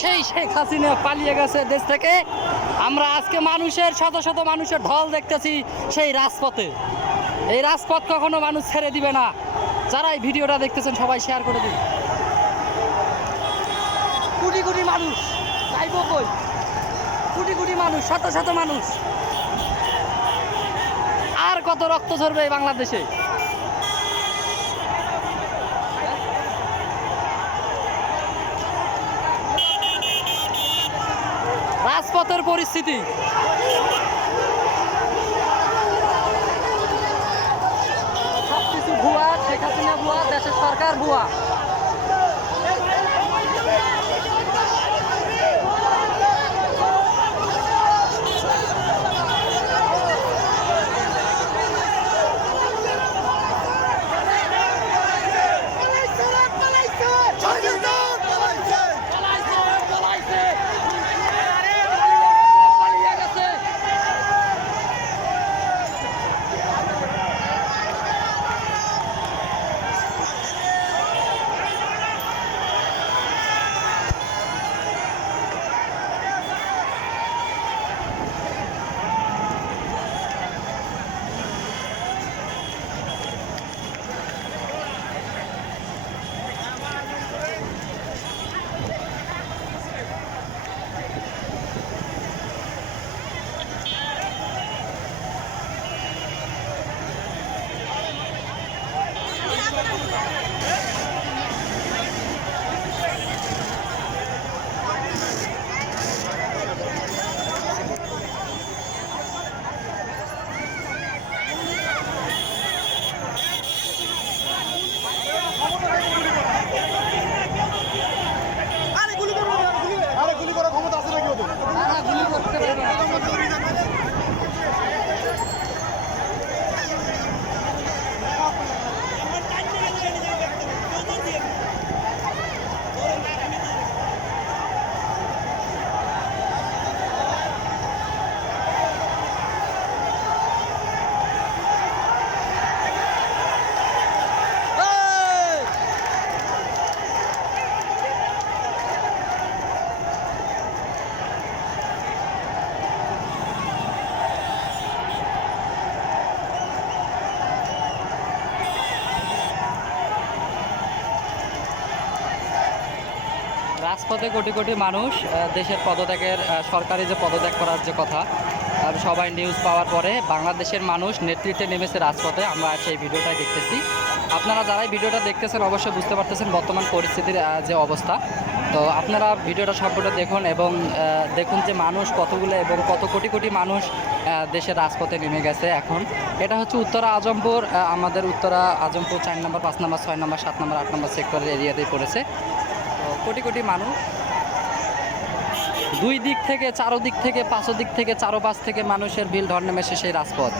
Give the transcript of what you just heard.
সেই শেখ হাসিনা পালিয়ে গেছে দেশ থেকে। আমরা আজকে মানুষের, শত শত মানুষের ঢল দেখতেছি সেই রাজপথে। এই রাজপথ কখনো মানুষ ছেড়ে দিবে না। যারা এই ভিডিওটা দেখতেছেন, সবাই শেয়ার করে দিন। কোটি কোটি মানুষ যাইব কই কোটি কোটি মানুষ, শত শত মানুষ। আর কত রক্ত ঝরবে এই বাংলাদেশে? রাজপথের পরিস্থিতি। সবকিছু ভুয়া শেখ হাসিনা ভুয়া দেশের সরকার ভুয়া। রাজপথে কোটি কোটি মানুষ দেশের পদত্যাগের সরকারি যে পদত্যাগ করার যে কথা সবাই নিউজ পাওয়ার পরে বাংলাদেশের মানুষ নেতৃত্বে নেমেছে রাজপথে। আমরা সেই ভিডিওটাই দেখতেছি। আপনারা যারাই ভিডিওটা দেখতেছেন অবশ্যই বুঝতে পারতেছেন বর্তমান পরিস্থিতির যে অবস্থা। তো আপনারা ভিডিওটা সম্পূর্ণ দেখুন এবং দেখুন যে মানুষ কতগুলো এবং কত কোটি কোটি মানুষ দেশের রাজপথে নেমে গেছে এখন। এটা হচ্ছে উত্তরা আজমপুর আমাদের উত্তরা আজমপুর চার নম্বর, পাঁচ নম্বর, ছয় নম্বর, সাত নম্বর, আট নম্বর সেক্টরের এরিয়াতেই পড়েছে। কোটি কোটি মানুষ। দুই দিক থেকে চারো দিক থেকে পাঁচো দিক থেকে চারো পাশ থেকে মানুষের ভিড় ধর মেশে সেই রাজপথ।